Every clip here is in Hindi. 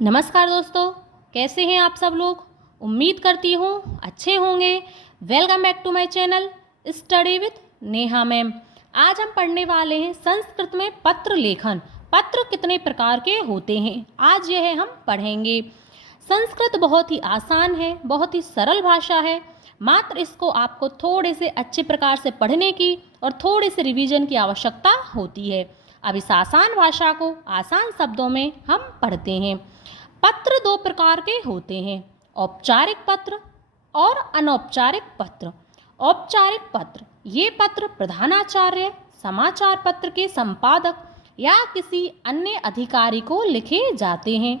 नमस्कार दोस्तों, कैसे हैं आप सब लोग। उम्मीद करती हूँ अच्छे होंगे। Welcome back to my channel study with Neha ma'am. आज हम पढ़ने वाले हैं संस्कृत में पत्र लेखन। पत्र कितने प्रकार के होते हैं, आज यह हम पढ़ेंगे। संस्कृत बहुत ही आसान है, बहुत ही सरल भाषा है। मात्र इसको आपको थोड़े से अच्छे प्रकार से पढ़ने की और थोड़े से रिवीजन की आवश्यकता होती है। अब इस आसान भाषा को आसान शब्दों में हम पढ़ते हैं। पत्र दो प्रकार के होते हैं, औपचारिक पत्र और अनौपचारिक पत्र। औपचारिक पत्र ये पत्र प्रधानाचार्य, समाचार पत्र के संपादक या किसी अन्य अधिकारी को लिखे जाते हैं।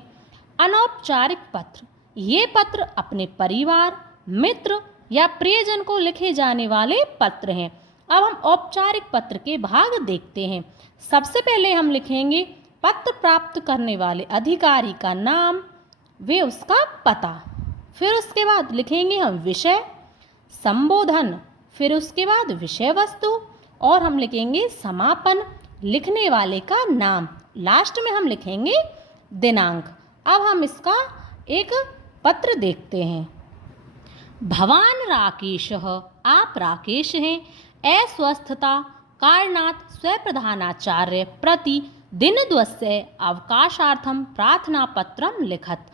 अनौपचारिक पत्र ये पत्र अपने परिवार, मित्र या प्रियजन को लिखे जाने वाले पत्र हैं। अब हम औपचारिक पत्र के भाग देखते हैं। सबसे पहले हम लिखेंगे पत्र प्राप्त करने वाले अधिकारी का नाम, वे उसका पता। फिर उसके बाद लिखेंगे हम विषय, संबोधन, फिर उसके बाद विषय वस्तु और हम लिखेंगे समापन, लिखने वाले का नाम। लास्ट में हम लिखेंगे दिनांक। अब हम इसका एक पत्र देखते हैं। भवान राकेशः, आप राकेश हैं, अस्वस्थता कारणात् स्वप्रधानाचार्य प्रति दिनद्वस्य अवकाशार्थम प्रार्थना पत्रम लिखत।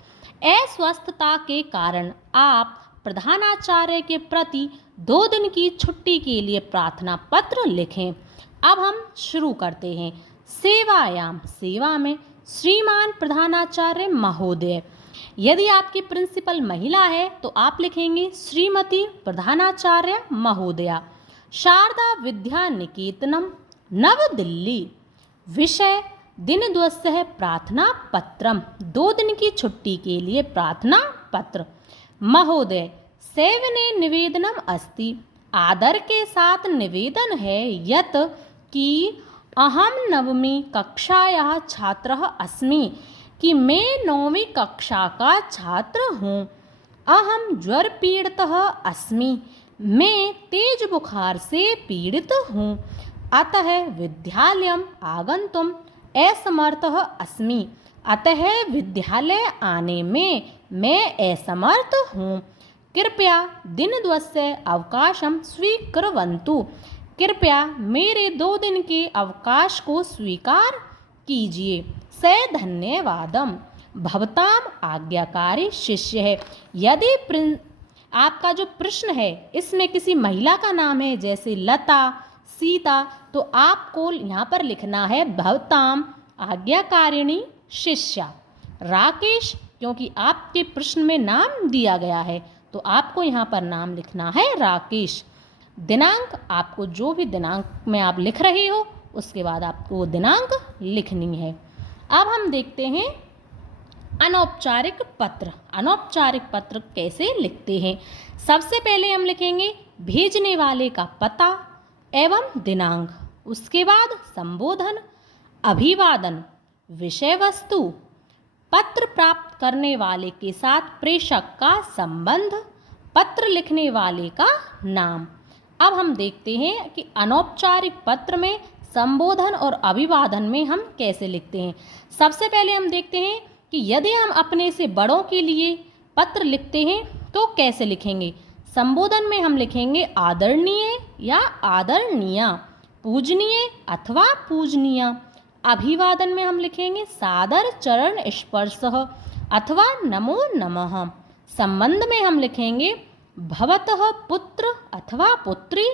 अस्वस्थता के कारण आप प्रधानाचार्य के प्रति 2 दिन की छुट्टी के लिए प्रार्थना पत्र लिखें। अब हम शुरू करते हैं। सेवायाम, सेवा में श्रीमान प्रधानाचार्य महोदय। यदि आपकी प्रिंसिपल महिला है तो आप लिखेंगे श्रीमती प्रधानाचार्य महोदया। शारदा विद्या निकेतनम, नव दिल्ली। विषय दिनद्वस्य प्रार्थना पत्रम, 2 दिन की छुट्टी के लिए प्रार्थना पत्र। महोदय सेवने निवेदनम अस्ति, आदर के साथ निवेदन है यत कि अहम 9वीं कक्षायाः छात्रः अस्मि, कि मैं 9वीं कक्षा का छात्र हूँ। अहम ज्वर पीड़ितः अस्मि, मैं तेज बुखार से पीड़ित हूँ। अतः विद्यालयम् आगन्तुम् असमर्थः अस्मि, अतः विद्यालय आने में मैं असमर्थ हूँ। कृपया दिनद्वस्य अवकाशं स्वीकुर्वन्तु, कृपया मेरे 2 दिन के अवकाश को स्वीकार कीजिए। से धन्यवादम भवताम आज्ञाकारी शिष्य है। यदि आपका जो प्रश्न है इसमें किसी महिला का नाम है, जैसे लता, सीता, तो आपको यहाँ पर लिखना है भवताम आज्ञाकारिणी शिष्या। राकेश, क्योंकि आपके प्रश्न में नाम दिया गया है तो आपको यहाँ पर नाम लिखना है राकेश। दिनांक, आपको जो भी दिनांक में आप लिख रहे हो उसके बाद आपको वो दिनांक लिखनी है। अब हम देखते हैं अनौपचारिक पत्र। अनौपचारिक पत्र कैसे लिखते हैं। सबसे पहले हम लिखेंगे भेजने वाले का पता एवं दिनांक, उसके बाद संबोधन, अभिवादन, विषय वस्तु, पत्र प्राप्त करने वाले के साथ प्रेषक का संबंध, पत्र लिखने वाले का नाम। अब हम देखते हैं कि अनौपचारिक पत्र में संबोधन और अभिवादन में हम कैसे लिखते हैं। सबसे पहले हम देखते हैं कि यदि हम अपने से बड़ों के लिए पत्र लिखते हैं तो कैसे लिखेंगे। संबोधन में हम लिखेंगे आदरणीय या आदरणीया, पूजनीय अथवा पूजनीय। अभिवादन में हम लिखेंगे सादर चरण स्पर्शः अथवा नमो नमः। संबंध में हम लिखेंगे भवतः पुत्र अथवा पुत्री,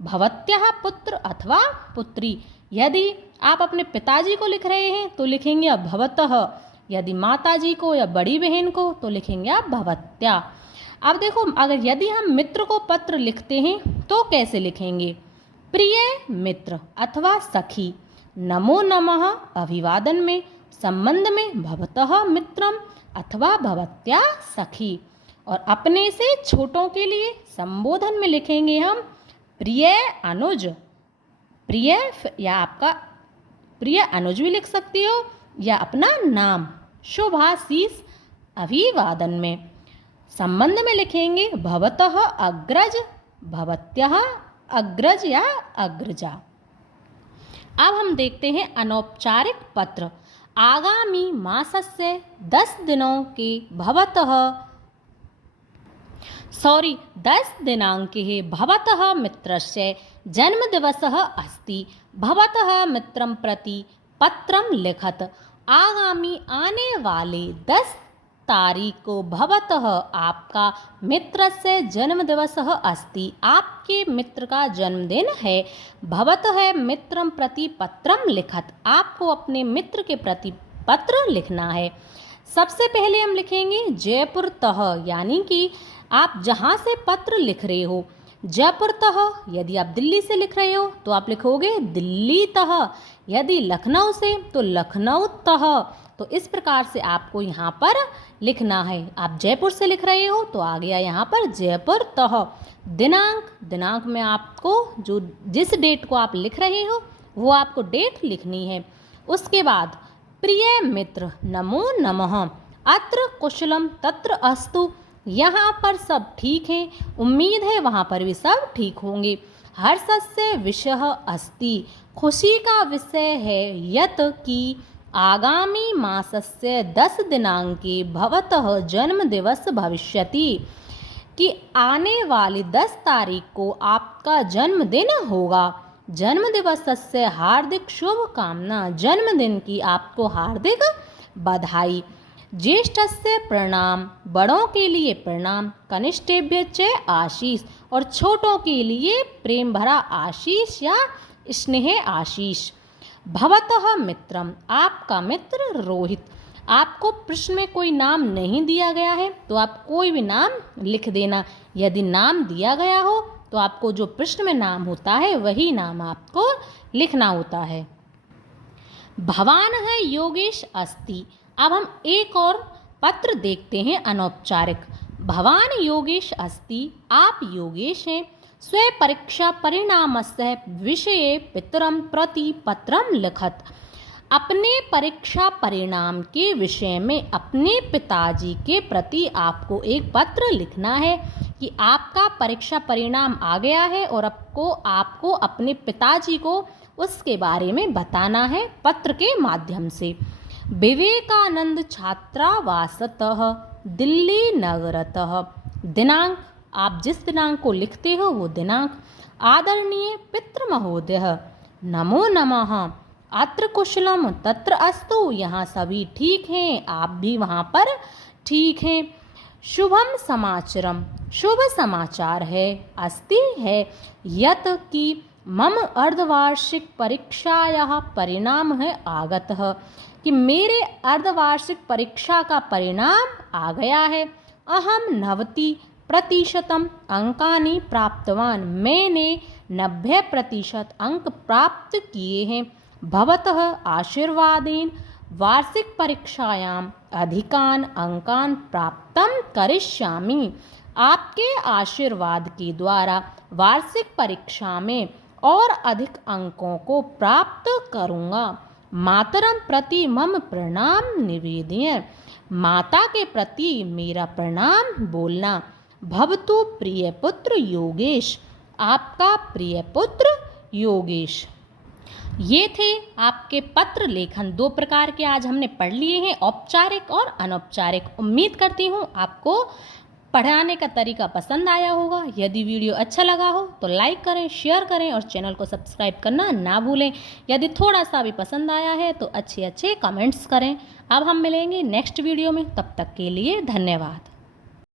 भवत्याः पुत्र अथवा पुत्री। यदि आप अपने पिताजी को लिख रहे हैं तो लिखेंगे आप भवतः, यदि माताजी को या बड़ी बहन को तो लिखेंगे आप भवत्या। अब देखो, अगर यदि हम मित्र को पत्र लिखते हैं तो कैसे लिखेंगे। प्रिय मित्र अथवा सखी, नमो नमः अभिवादन में, संबंध में भवतः मित्रम अथवा भवत्या सखी। और अपने से छोटों के लिए संबोधन में लिखेंगे हम प्रिय अनुज, प्रिय या आपका प्रिय अनुज भी लिख सकती हो या अपना नाम, शुभाशीष। अभिवादन में संबंध में लिखेंगे भवतः अग्रज, भवत्याः अग्रज या अग्रजा। अब हम देखते हैं अनौपचारिक पत्र। आगामी मासस्य 10 दिनों के भवतः 10 दिनाङ्के भवतः मित्रस्य जन्मदिवसः अस्ति। भवतः मित्रं प्रति पत्रं लिखत। आगामी आने वाले 10 तारीख को भवतः आपका मित्र से जन्मदिवसः अस्ति। आपके मित्र का जन्मदिन है। भवतः मित्रं प्रति पत्रं लिखत। आपको अपने मित्र के प्रति पत्र लिखना है। सबसे पहले हम लिखेंगे जयपुर तः, यानी कि आप जहाँ से पत्र लिख रहे हो। जयपुर तः, यदि आप दिल्ली से लिख रहे हो तो आप लिखोगे दिल्ली तः। यदि लखनऊ से तो लखनऊ तः। तो इस प्रकार से आपको यहाँ पर लिखना है। आप जयपुर से लिख रहे हो तो आ गया यहाँ पर जयपुर तः। दिनांक में आपको जिस डेट को आप लिख रहे हो वो आपको डेट लिखनी है। उसके बाद प्रिय मित्र नमो नमः, अत्र कुशलम तत्र अस्तु। यहाँ पर सब ठीक है, उम्मीद है वहाँ पर भी सब ठीक होंगे। हर्षस्य विषयः अस्ति, खुशी का विषय है यत् कि आगामी मासस्य 10 दिनाङ्के भवतः जन्मदिवस भविष्यति, कि आने वाली 10 तारीख को आपका जन्मदिन होगा। जन्मदिवसस्य हार्दिक शुभकामना, जन्मदिन की आपको हार्दिक बधाई। ज्येष्ठस्य प्रणाम, बड़ों के लिए प्रणाम। कनिष्ठेभ्य च आशीष, और छोटों के लिए प्रेम भरा आशीष या स्नेह आशीष। भवतः मित्रम, आपका मित्र रोहित। आपको प्रश्न में कोई नाम नहीं दिया गया है तो आप कोई भी नाम लिख देना। यदि नाम दिया गया हो तो आपको जो प्रश्न में नाम होता है वही नाम आपको लिखना होता है। भवान है योगेश अस्ति। अब हम एक और पत्र देखते हैं अनौपचारिक। भवान योगेश अस्ति, आप योगेश हैं। स्व परीक्षा परिणामस्य विषये पितरं प्रति पत्रं लिखत। अपने परीक्षा परिणाम के विषय में अपने पिताजी के प्रति आपको एक पत्र लिखना है कि आपका परीक्षा परिणाम आ गया है और आपको अपने पिताजी को उसके बारे में बताना है पत्र के माध्यम से। विवेकानंद छात्रावासतः दिल्ली नगरतः, दिनांक आप जिस दिनांक को लिखते हो वो दिनांक। आदरणीय पितृ महोदय नमो नमः, अत्र कुशलम तत्र अस्तु। यहाँ सभी ठीक हैं, आप भी वहाँ पर ठीक हैं। शुभम समाचारम, शुभ समाचार है। अस्ति है यत् कि मम अर्धवार्षिक परीक्षायाः परिणाम है आगतः, कि मेरे अर्धवार्षिक परीक्षा का परिणाम आ गया है। अहम 90% अंकानि प्राप्तवान, मैंने 90% अंक प्राप्त किए हैं। भवतः आशीर्वादेन वार्षिक परीक्षायाम अधिकान अंकान प्राप्तं करिष्यामि। आपके आशीर्वाद के द्वारा वार्षिक परीक्षा में और अधिक अंकों को प्राप्त करूँगा। मातरं प्रति मम प्रणाम निवेदय, माता के प्रति मेरा प्रणाम बोलना। भवतु प्रिय पुत्र योगेश, आपका प्रिय पुत्र योगेश। ये थे आपके पत्र लेखन। 2 प्रकार के आज हमने पढ़ लिए हैं, औपचारिक और अनौपचारिक। उम्मीद करती हूँ आपको पढ़ाने का तरीका पसंद आया होगा। यदि वीडियो अच्छा लगा हो तो लाइक करें, शेयर करें और चैनल को सब्सक्राइब करना ना भूलें। यदि थोड़ा सा भी पसंद आया है तो अच्छे कमेंट्स करें। अब हम मिलेंगे नेक्स्ट वीडियो में, तब तक के लिए धन्यवाद।